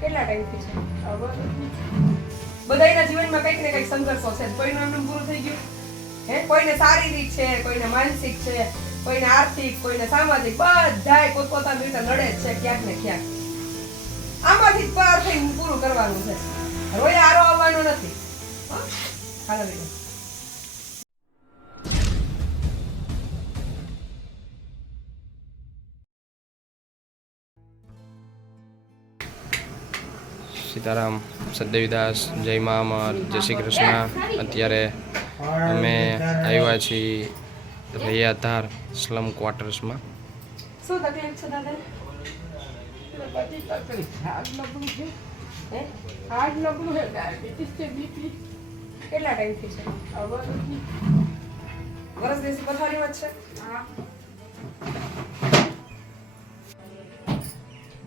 કેટલા ટાઈમથી છે? બધાયના જીવનમાં કંઈક ને કંઈક સંઘર્ષો છે. કોઈનું એમનું પૂરું થઈ ગયું. હે? કોઈને શારીરિક છે, કોઈને માનસિક છે, કોઈને આર્થિક, કોઈને સામાજિક. બધાય પોતપોતાની રીતે લડે છે, ક્યાંક ને ક્યાંક. આમાંથી પાર થઈને પૂરું કરવાનું છે. રોય આરો આવવાનો નથી. હા? હાલો સીતારામ સદેવીદાસ જય મા અમર જય શ્રી કૃષ્ણ. અત્યારે અમે આવ્યા છીએ રૈયાધાર સ્લમ ક્વાર્ટર્સમાં. શું તકલીફ છે દાદા? છે? હે? છે? ડાયાબિટીસ છે બીપી. કેટલા ટાઈમથી છે?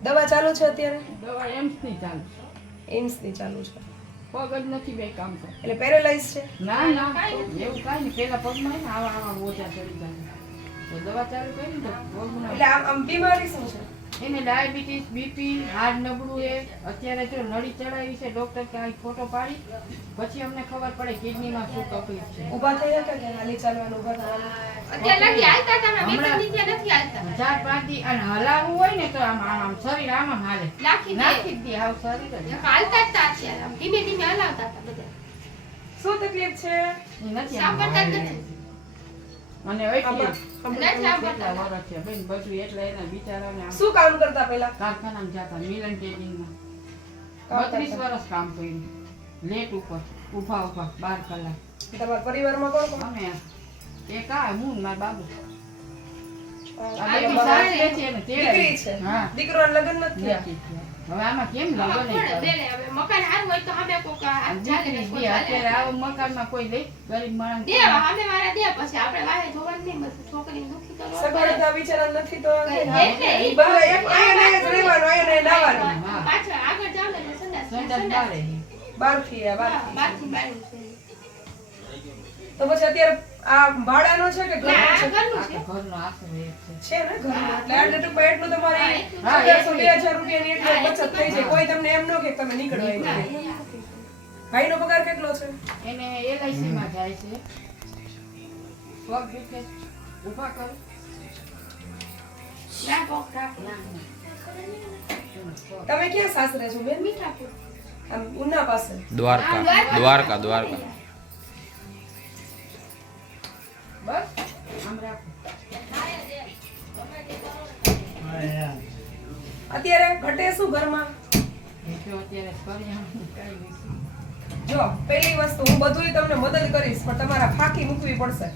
દવા ચાલુ છે અત્યારે? દવા એમ્સની ચાલુ એમ્સની ચાલુ છે. પગ જ નથી બે કામ કરે એટલે પેરેલાઇઝ છે? ના ના એવું કાંઈ નહીં. પેલા પગમાં આવા આવા ઓછા ચડી જાય તો દવા ચાલુ કરી ને તો એટલે આમ બીમારી શું છે? એને ડાયાબિટીસ બીપી હાડ નબળું એ. અત્યારે જો નળી ચડાવી છે ડોક્ટર કે આ ફોટો પાડી પછી અમને ખબર પડે કિડનીમાં શું તકલીફ છે. ઊભા થઈ હતા કે હાલી ચાલવાનું ઊભા થવાનું અત્યારે લાગી આવતા તમે? ત્રણ દી નથી આવતા ચાર પાંચ દી અને હલાવવું હોય ને તો આમ આમ આમ શરીર આમ આમ હાલે. નાખી નાખી દી આવ શરીર હાલતા જ તા છે આમ ધીમે ધીમે હલાવતા હતા બધા. શું તકલીફ છે? નથી સાંભળતા નથી. અને બધું એટલે એના બિચારાને શું કામ કરતા પહેલા? કારખાનામાં જતા મિલન ટેલિંગમાં બત્રીસ વર્ષ કામ કર્યું. લેટ ઉપર ઊભા ઊભા બાર કલાક. તમારા પરિવારમાં કોણ કોણ? અમે એક આ હું ને મારા બાબુ. દીકરી છે. દીકરો લગ્ન નથી. હવે આમાં કેમ લગન કરે? મકાન સારું હોય તો અમે કોક. અત્યારે આવો મકાનમાં કોઈ લઈ ગરીબ માણસ દે અમે મારા દે પછી આપણે વાહે જોવાનું નહીં છોકરીને દુખી કરવાનું સગવડતા બિચારા નથી તો એટલે એક ને અહીંયા જ રહેવાનું અહીંયા લાવવાનું. પાછળ આગળ જાવ ને એટલે સંડાસ સંડાસ સંડાસ. બારે બહારથી બારનું તો પછી અત્યારે આ ભાડાનો છે કે ઘરનો છે? ઘરનું. આ આખો છે. છે ને ઘરનો. એટલે આટલે બેડ એટલું તમારે હા, એટલું હા, અગિયારસો એટલું. બચત થઈ જાય. કોઈ તમને એમ ન કે તમે નીકળો એ. ભાઈનો પગાર કેટલો છે? એને એલઆઈસી માં જાય છે. પગ દુખે કરો. ના. તમે ક્યાં સાસરે છો બેન? મીઠાપુર. ઉના પાસે. દ્વારકા. દ્વારકા દ્વારકા. અત્યારે ઘટે શું ઘરમાં? જો પહેલી વસ્તુ હું બધુંય તમને મદદ કરીશ પણ તમારા ફાંકી મૂકવી પડશે.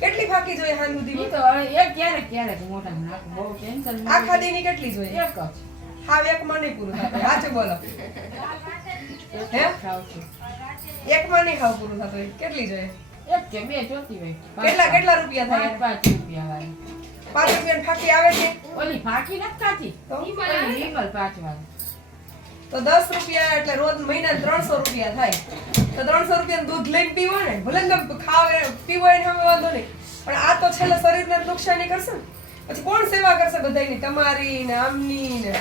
કેટલી ફાંકી જોઈએ હાલ સુધી? તો હવે એક ક્યારેક ક્યારેક મોટા નાખું. બહુ ટેન્શન. આખા દીની કેટલી જોઈએ? એક હાવ એક માં નહીં પૂરું થતું સાચું બોલો હે? એક માં નહીં ખાવ પૂરું થતું કેટલી જોઈએ? એક કે બે જોતી હોય. કેટલા કેટલા રૂપિયા થાય? પાંચ રૂપિયા વાળી. પાંચ રૂપિયા ફાંકી આવે છે? ઓલી ફાંકી નથી ખાતી વિમલ પાંચ વાળી તો દસ રૂપિયા એટલે રોજ મહિના ત્રણસો રૂપિયા થાય. તો ત્રણસો રૂપિયા દૂધ લઈને પીવો ને? ભલે તમે ખાવ પીવો એને હવે વાંધો નહીં. પણ આ તો છેલ્લે શરીરને જ નુકસાની કરશે ને? પછી કોણ સેવા કરશે બધાની તમારી ને આમની ને?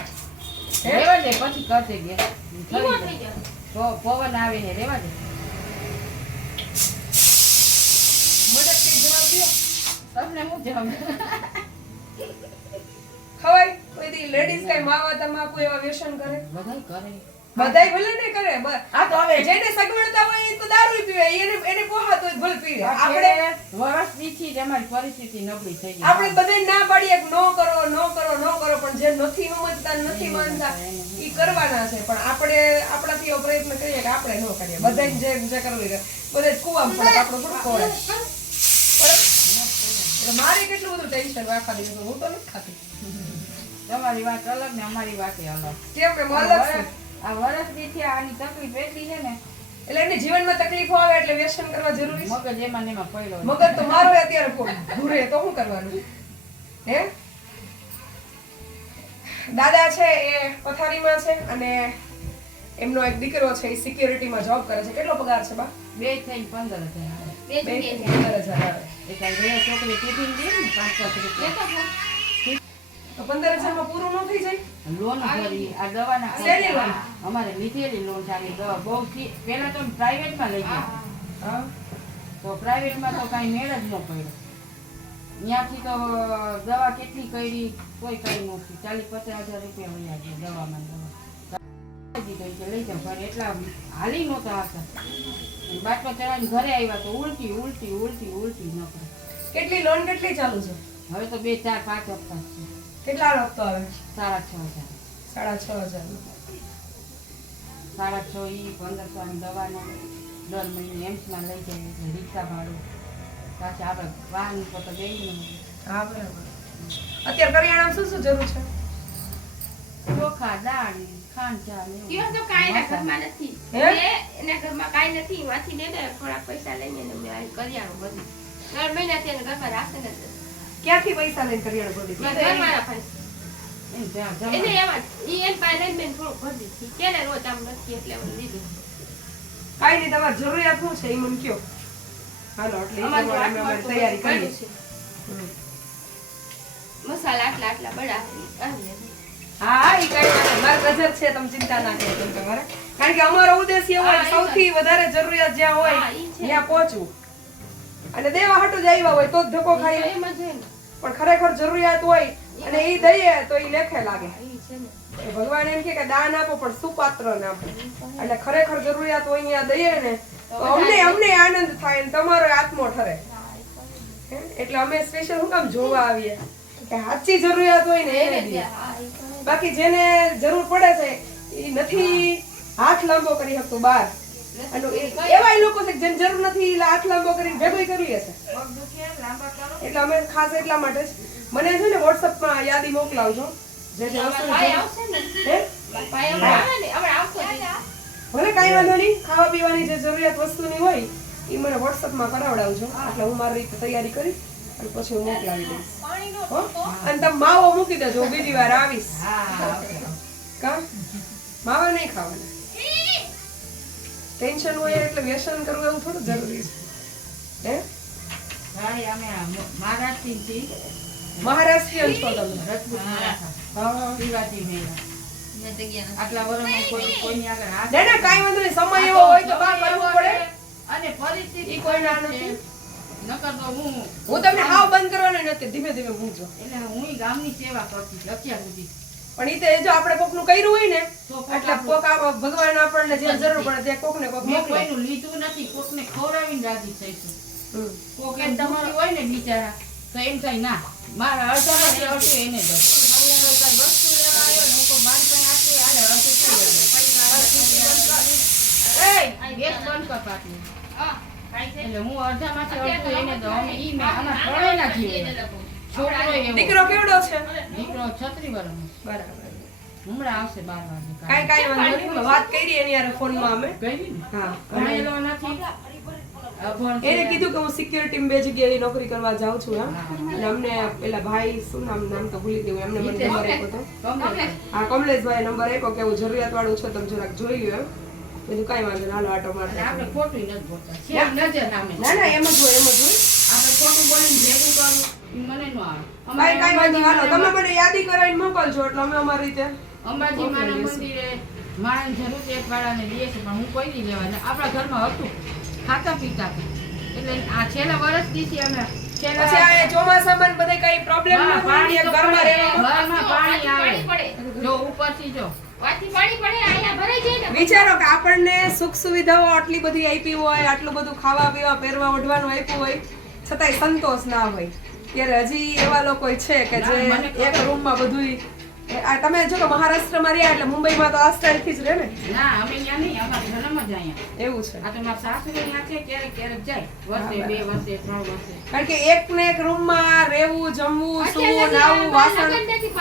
રેવા દે પછી કરશે ગયા ધીમો થઈ ગયો. તો પવન આવે ને રેવા દે મને કંઈક જવાબ દ્યો. તમને હું જવાબ ખવાય? કોઈ દી લેડીઝ કઈ માવા તમાકુ એવા વ્યસન કરે? બધાય કરે. બધાય ભલે ને કરે આ તો હવે જેને સગવડતા હોય એ તો દારૂ પીવે એને એને પોહાતો હોય ભલે પીવે. આપણે આપણે વર્ષ દીથી જ અમારી પરિસ્થિતિ નબળી થઈ ગઈ. આપણે બધાય ના પાડીએ કે નો કરો નો કરો નો કરો પણ જે નથી સમજતા નથી માનતા એ કરવાના છે. પણ આપણે આપણાથી એવો પ્રયત્ન કરીએ કે આપણે નો કરીએ. બધાય જે જે કરવું બધા કૂવામાં પડે આપણું થોડું ખવાય બરાબર? એટલે મારે કેટલું બધું ટેન્શન રાખવા દીધું હું તો નથી ખાતી. તમારી વાત અલગ ને અમારી વાત અલગ. કેમ કે અલગ છે? વરસ- આ વર્ષ દીથી આની તકલીફ એટલી છે ને એટલે એને જીવનમાં તકલીફો આવે એટલે વ્યસન કરવા જરૂરી છે. મગજ એમાં એમાં પડ્યો મગજ તો મારો અત્યારે ઘૂરે તો શું કરવાનું? હે? દાદા છે એ પથારીમાં છે અને એમનો એક દીકરો છે એ સિક્યુરિટીમાં જોબ કરે છે. કેટલો પગાર છે બા? બે થઈ પંદર હજાર બે બેથી બેથી પંદર હજાર આવે. આ છોકરી ટિફિન દે ને પાંચ પાંચ રૂપિયા પંદર હજારમાં પૂરું ન થઈ જાય? લોન ભરી આ દવાના અમારે લીધેલી લોન સારી દવા બહુ થી- પહેલા તો પ્રાઇવેટમાં લઈ ગયા. તો પ્રાઇવેટમાં તો કાંઈ મેળ જ ન પડ્યો ત્યાંથી તો દવા કેટલી કરી? કોઈ કઈ નથી ચાલીસ પચાસ હજાર રૂપિયા વયા ગયા દવામાં દવા. લઈ ઘરે એટલા હાલી નહોતા આવતા અને ચડાવીને ઘરે આવ્યા તો ઉલટી ઉલટી ઉલટી ઉલટી ન કરે કેટલી લોન કેટલી ચાલુ છે? હવે તો બે ચાર પાંચ હપ્તા છે કેટલા હપ્તો આવે સાડા છ? હજાર સાડા છ હજાર. સાડા છ ઈ પંદરસો ની દવાના દર મહિને એમ્સમાં લઈ જાય રિક્ષા ભાડું પાછા આપણે વાહન ઉપર તો બે હા બરાબર. અત્યારે કરિયાણામાં શું શું જરૂર છે? ચોખા દાળ ખાંડ ચા ને તો કાંઈ એના ઘરમાં નથી. એના ઘરમાં કાંઈ નથી. વાંચી દે ને થોડાક પૈસા લઈને ને આ કરિયાણું બધું. દર મહિનાથી એના ઘરમાં રાશન જ ક્યાંથી પૈસા લઈને કરિયાણું ભરી મારા દીધું? ઘરવાળા પાસે. એમ જ્યાં જમવા. એને એમાં ઈ એન પાસે લઈને મેં થોડુંક ભરી દીધું. કે રોજ આમ નથી એટલે લીધું. કાંઈ નહીં તમારે જરૂરિયાત શું છે? એ મને કયો. હાલો એટલે અમારે તૈયારી કરી છે. મસાલા આટલા આટલા બડા. હા હા ઈ વાંધો મારે નજર છે તમે ચિંતા ના કરો તમે તમારે. કારણ કે અમારો ઉદ્દેશ્ય હોય સૌથી વધારે જરૂરિયાત જ્યાં હોય હા, ઈ છે. ત્યાં પહોંચવું. અને દેવા હાટુ જ આવ્યા હોય તો જ ધક્કો ખાઈએ એમ જ હોય ને. પણ ખરેખર જરૂરિયાત હોય અને એ દઈએ તો એ લેખે લાગે. ભગવાન એમ કે દાન આપો પણ સુપાત્ર ને આપો. એટલે ખરેખર જરૂરિયાત હોય અહીંયા દઈએ ને તો અમને અમને આનંદ થાય ને તમારો આત્મો ઠરે. એટલે અમે સ્પેશિયલ શું કામ જોવા આવીએ? કે સાચી જરૂરિયાત હોય ને એને હા. બાકી જેને જરૂર પડે છે એ નથી હાથ લાંબો કરી શકતો બાર. અને એવા લોકો છે કે જેને જરૂર નથી એટલે હાથ લાંબો કરીને ભેગો કરી કરો. એટલે અમે ખાસ એટલા માટે જ. મને છે ને વોટ્સઅપમાં યાદી મોકલાવજો. જે જે વસ્તુ. ભલે કાંઈ વાંધો નહીં. ખાવા પીવાની જે જરૂરિયાત વસ્તુની હોય એ મને વોટ્સઅપમાં કરાવડાવજો. એટલે હું મારી રીતે તૈયારી કરી અને પછી હું મોકલાવી દઈશ. અને તમે માવો મૂકી દેજો હું બીજી વાર આવીશ. કા? માવા નહીં ખાવાના. ટેન્શન હોય એટલે વ્યસન કરવું એવું થોડું જરૂરી છે. હે. મહારાષ્ટ્રીયન છો તમે? રજપૂત આટલા વર્ષમાં કોઈ કોઈની આગળ ના ના કાંઈ વાંધો નહીં. સમય એવો હોય તો બા કરવું પડે. અને પરિસ્થિતિ કોઈ ના નથી. તો હું હું તમને હાવ બંધ કરવાનો નથી ધીમે ધીમે મૂકજો એટલે હું ગામની સેવા કરતી અત્યાર સુધી. પણ એ તો એ જો આપણે કોકનું કર્યું હોય ને એટલે કોક ભગવાન આપણને જે જરૂર પડે ત્યાં કોકને કોક કોઈનું લીધું નથી કોકને ખવડાવીને રાજી થઈશું. કોક એમ તમારું હોય ને બિચારા તો એમ થાય ના મારા અડધું એને દો હવે કાંઈ વસ્તુ લેવા આવ્યો ને હું. કહું મારી પાસે આટલી હાલે અડધું થઈ ગેસ બંધ કર પાટલું. હા. એટલે હું અડધામાંથી અડધું એને દઉં. ઈ મેં આમાં ત્રણેયના જીવે. છોકરો એવો. દીકરો કેવડો છે? દીકરો છત્રી વર્ષનો બરાબર. હમણાં આવશે બાર વાગે કાંઈ કાંઈ વાંધો નહીં વાત કરી એની હારે ફોનમાં અમે. ગઈ હા ભણેલો નથી. એને કીધું કે હું સિક્યોરિટી બે જગ્યાએ નોકરી કરવા જાઉં છું હા. અને અમને પેલા ભાઈ શું નામ નામ તો ભૂલી ગયું એમને મને નંબર આપ્યો હતો. હા કમલેશભાઈ નંબર આપ્યો કે હું જરૂરિયાત વાળું છું તમે જરાક જોઈ લો એમ. કીધું કાંઈ વાંધો ના હાલો આટો આપણે ખોટું નથી બોલતા. છે આમ નજર નામે ના ના એમ જ હોય એમ જ હોય. આપણે ખોટું બોલીને ભેગું કરવું મને ન આવે. કાંઈ કાંઈ વાંધો હાલો તમે મને યાદી કરાવીને મોકલજો એટલે અમે અમારી રીતે અંબાજી માના મંદિરે માણસ જરૂર એક વાળાને લઈએ છે પણ હું કોઈ નહીં લેવા ને આપણા ઘરમાં હતું. ખાતા પીતા. એટલે આ છેલ્લા વર્ષ છે અમે ચોમાસામાં બધે કઈ પ્રોબ્લેમ પાણી ઘરમાં રહેવા પાણી આવે. પડે. જો ઉપરથી જો. વિચારો કે આપણને સુખ સુવિધાઓ આટલી બધી આપી હોય આટલું બધું ખાવા પીવા પહેરવા ઓઢવાનું આપ્યું હોય છતાંય સંતોષ ના હોય. ત્યારે હજી એવા લોકો છે કે જે એક રૂમમાં બધું આ તમે જો મહારાષ્ટ્રમાં રહ્યા એટલે મુંબઈમાં તો આ સ્ટાઇલથી જ રહે ને? ના અમે અહીંયા નહીં અમારા જન્મ જ અહીંયા. એવું છે. આ તો મારા સાસુ અહીંયા છે ક્યારેક ક્યારેક જાય. વર્ષે બે વર્ષે ત્રણ વર્ષે. કારણ કે એક ને એક રૂમમાં રહેવું જમવું સૂવું નાવું વાસણ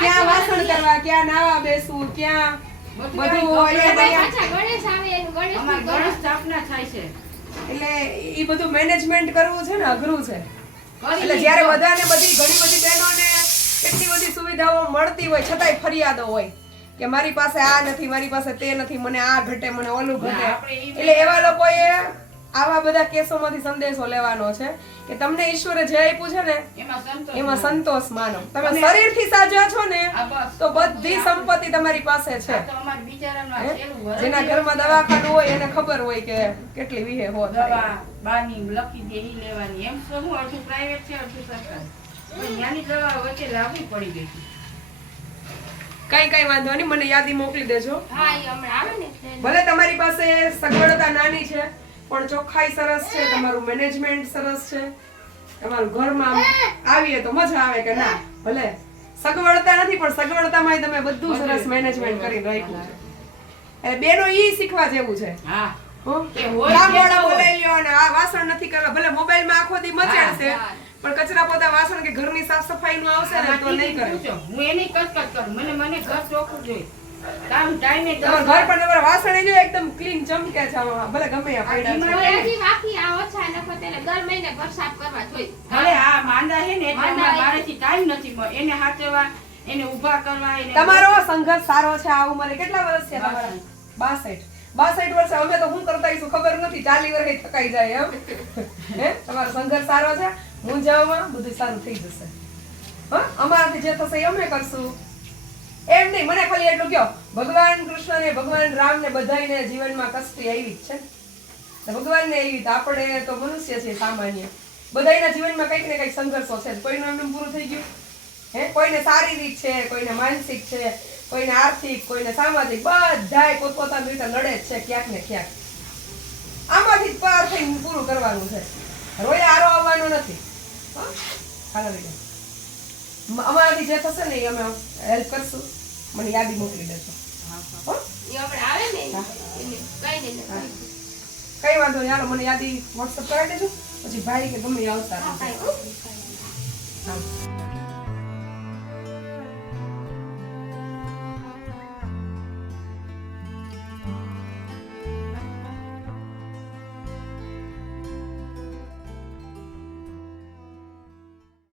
ક્યાં વાસણ કરવા ક્યાં નાવા બેસવું ક્યાં એટલે એ બધું મેનેજમેન્ટ કરવું છે ને અઘરું છે. એટલે જ્યારે બધાને બધી ઘણી બધી બહેનોને એટલી બધી સુવિધાઓ મળતી હોય છતાંય ફરિયાદો હોય કે મારી પાસે આ નથી મારી પાસે તે નથી મને આ ઘટે મને ઓલું ઘટે. એટલે એવા લોકોએ આવા બધા કેસોમાંથી સંદેશો લેવાનો છે કે તમને ઈશ્વરે જે આપ્યું છે ને એમાં સંતોષ માનો. તમે શરીરથી સાજા છો ને તો બધી સંપત્તિ તમારી પાસે છે. જેના ઘરમાં દવાખાનું હોય એને ખબર હોય કે કેટલી વિહે હો દવા બાની લખી દે ઈ લેવાની. એમ શું અડધું પ્રાઇવેટ છે અડધું સરકાર? ત્યાંની દવા વચ્ચે લાવવી પડી ગઈ કઈ કઈ વાંધો નહીં મને યાદી મોકલી દેજો. ભલે તમારી પાસે સગવડતા નાની છે પણ ચોખ્ખાઈ સરસ છે તમારું મેનેજમેન્ટ સરસ છે. તમારું ઘરમાં આવીએ તો મજા આવે કે ના? ભલે. સગવડતા નથી પણ સગવડતામાં તમે બધું સરસ મેનેજમેન્ટ કરીને રાખ્યું છે. એટલે બેનો ઈ શીખવા જેવું છે. હા. વાસણ નથી કરવા ભલે મોબાઈલમાં આખો દી મચાડશે. પણ કચરા પોતા વાસણ કે ઘરની સાફ સફાઈ નું આવશે ને તો નહીં કરે. હું એની કચકચ કરું. મને મને ઘર ચોખ્ખું જોઈએ. કામ ટાઈમે ઘર પણ તમારા વાસણ જો એકદમ ક્લીન ચમકે છે ભલે ગમે આ પડ્યા છે. બાકી આ ઓછા નખો તેને દર મહિને ઘર સાફ કરવા જોઈએ. ભલે આ માંદા હે ને એટલે અમારે ટાઈમ નથી મળે. એને હાચવા એને ઊભા કરવા એને તમારો સંઘર્ષ સારો છે આ ઉંમરે. કેટલા વર્ષ છે તમારા? બાસઠ. બાસઠ. વર્ષે અમે તો શું કરતા હઈશું ખબર નથી. ચાલી વર્ષે થકાઈ જાય એમ. હે? તમારો સંઘર્ષ સારો છે. મૂંઝાવમાં બધું સારું થઈ જશે. હા? અમારાથી જે થશે એ અમે કરશું. એમ નહીં, મને ખાલી એટલું કહો. ભગવાન કૃષ્ણ ને ભગવાન રામ ને બધાને જીવનમાં કષ્ટી આવી જ છે ભગવાનને એવી તો આપણે તો મનુષ્ય છે સામાન્ય. બધાયના જીવનમાં કંઈક ને કંઈક સંઘર્ષો છે. કોઈનું એમનેમ પૂરું થઈ ગયું. હે? કોઈને શારીરિક છે, કોઈને માનસિક છે, કોઈને આર્થિક, કોઈને સામાજિક. બધાય પોતપોતાની રીતે લડે જ છે ક્યાંક ને ક્યાંક. આમાંથી પાર થઈને પૂરું કરવાનું છે. રોય આરો આવવાનો નથી. હા? હાલો અમારાથી જે થશે ને એ અમે હેલ્પ કરશું. મને યાદી મોકલી દેજો. હો? એ આપણે આવે ને કઈ વાંધો નહીં હાલો મને યાદી વોટ્સઅપ કરાવી દેજો. પછી ભાઈ કે ગમે આવતા